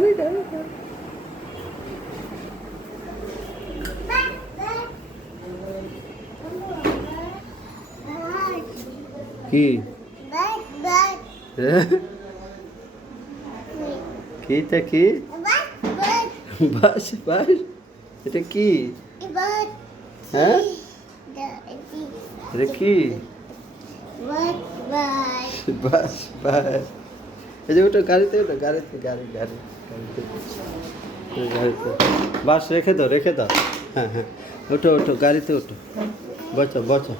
গাড়ি গাড়ি গাড়ি কি কিটা কি বাস বাস এটা কি হ্যাঁ এটা কি বাস বাস এই যে ওটা গাড়িতে ওটা গাড়িতে গাড়ি গাড়ি গাড়িতে গাড়িতে বাস রেখে দাও হ্যাঁ হ্যাঁ ওঠো ওঠো গাড়িতে ওঠো বসো বসো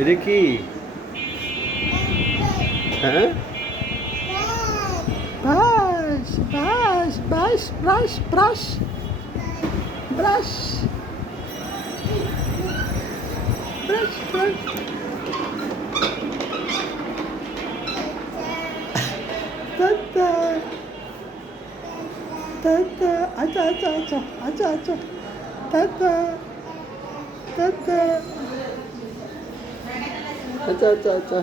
এটা কি হ্যাঁ bus bus bus brush brush brush brush brush Tata. Tata. Acha, acha, acha. Acha, acha. Tata. Tata. Acha, acha, acha.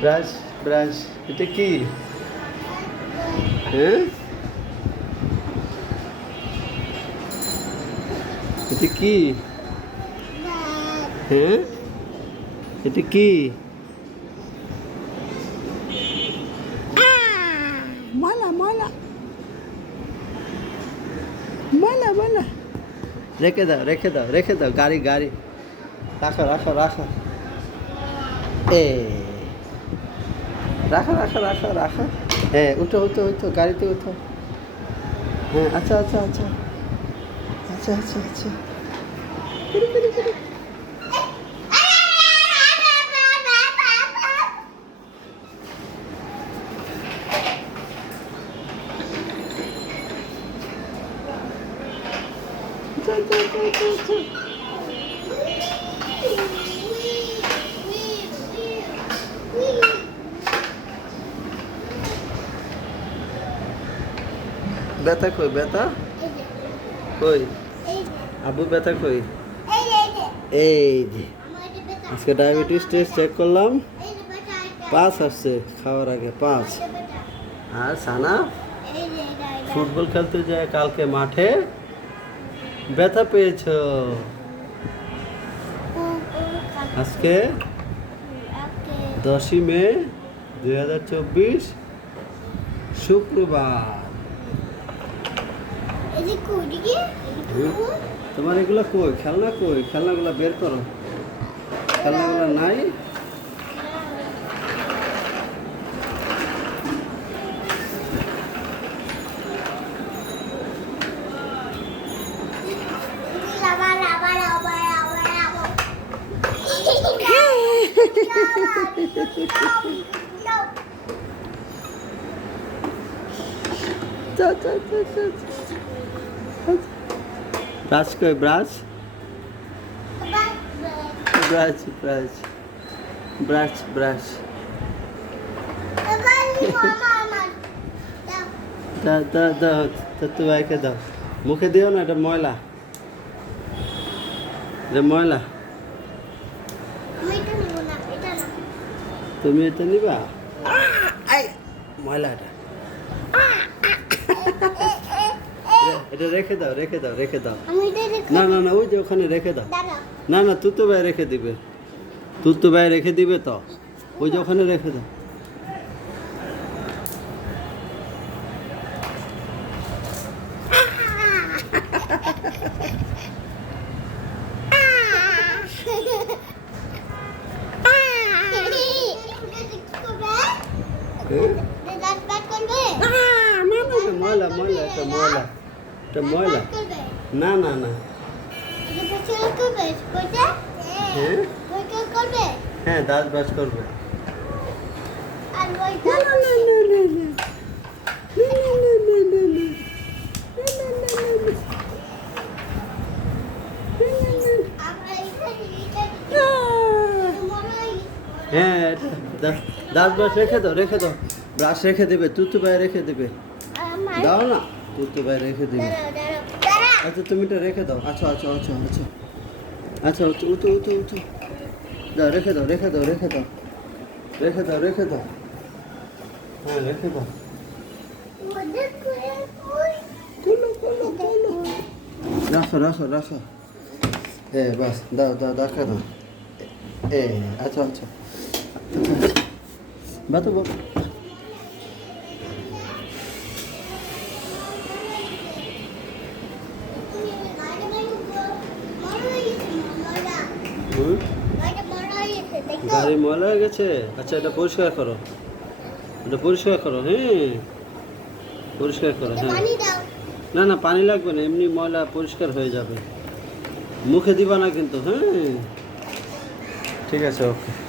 Brush, brush. এটা কি হ্যাঁ এটা কি হ্যাঁ এটা কি ময়লা ময়লা ময়লা ময়লা রেখে দাও গাড়ি গাড়ি রাখো রাখো রাখো রাখো রাখো রাখো রাখো হ্যাঁ উঠো উঠো উঠো গাড়িতে উঠো হ্যাঁ আচ্ছা আচ্ছা আচ্ছা আচ্ছা আচ্ছা আচ্ছা ব্যথা কই ব্যথা কই আব্বু ব্যথা কই এই যে আজকে ডায়াবেটিস টেস্ট চেক করলাম 5 আসছে খাওয়ার আগে 5 আর সানা ফুটবল খেলতে যায় কালকে মাঠে ব্যথা পেয়েছো আজকে 10ই মে 2024 শুক্রবার তোমার এগুলো কই খেলনাগুলো বের করো খেলনাগুলো নাই ব্রাশ কই brush brush brush brush brush দাও দাও দাও তো ভাইকে দাও মুখে দিও না এটা ময়লা ময়লা তুমি এটা নিবা ময়লা এটা রেখে দাও না না না ওই যে ওখানে রেখে দাও না না তুতো ভাই রেখে দিবে তো ওই যে ওখানে রেখে দাও ময়লা ময়লা এটা ময়লা না না না হ্যাঁ দাঁত ব্রাশ করবে হ্যাঁ এটা দাঁত ব্রাশ রেখে দাও ব্রাশ রেখে দেবে তুতু ভাই রেখে দেবে দাও না তুতু ভাই রেখে দেবে আচ্ছা তুমি এটা রেখে দাও আচ্ছা আচ্ছা আচ্ছা আচ্ছা আচ্ছা উঠো দাও রেখে দাও হ্যাঁ রেখে দাও রাখো হ্যাঁ বাস দাও রাখা দাও আচ্ছা আচ্ছা বাতো গাড়ি ময়লা হয়ে গেছে আচ্ছা এটা পরিষ্কার করো হ্যাঁ পরিষ্কার করো হ্যাঁ না পানি লাগবে না এমনি ময়লা পরিষ্কার হয়ে যাবে মুখে দিবা না কিন্তু হ্যাঁ ঠিক আছে ওকে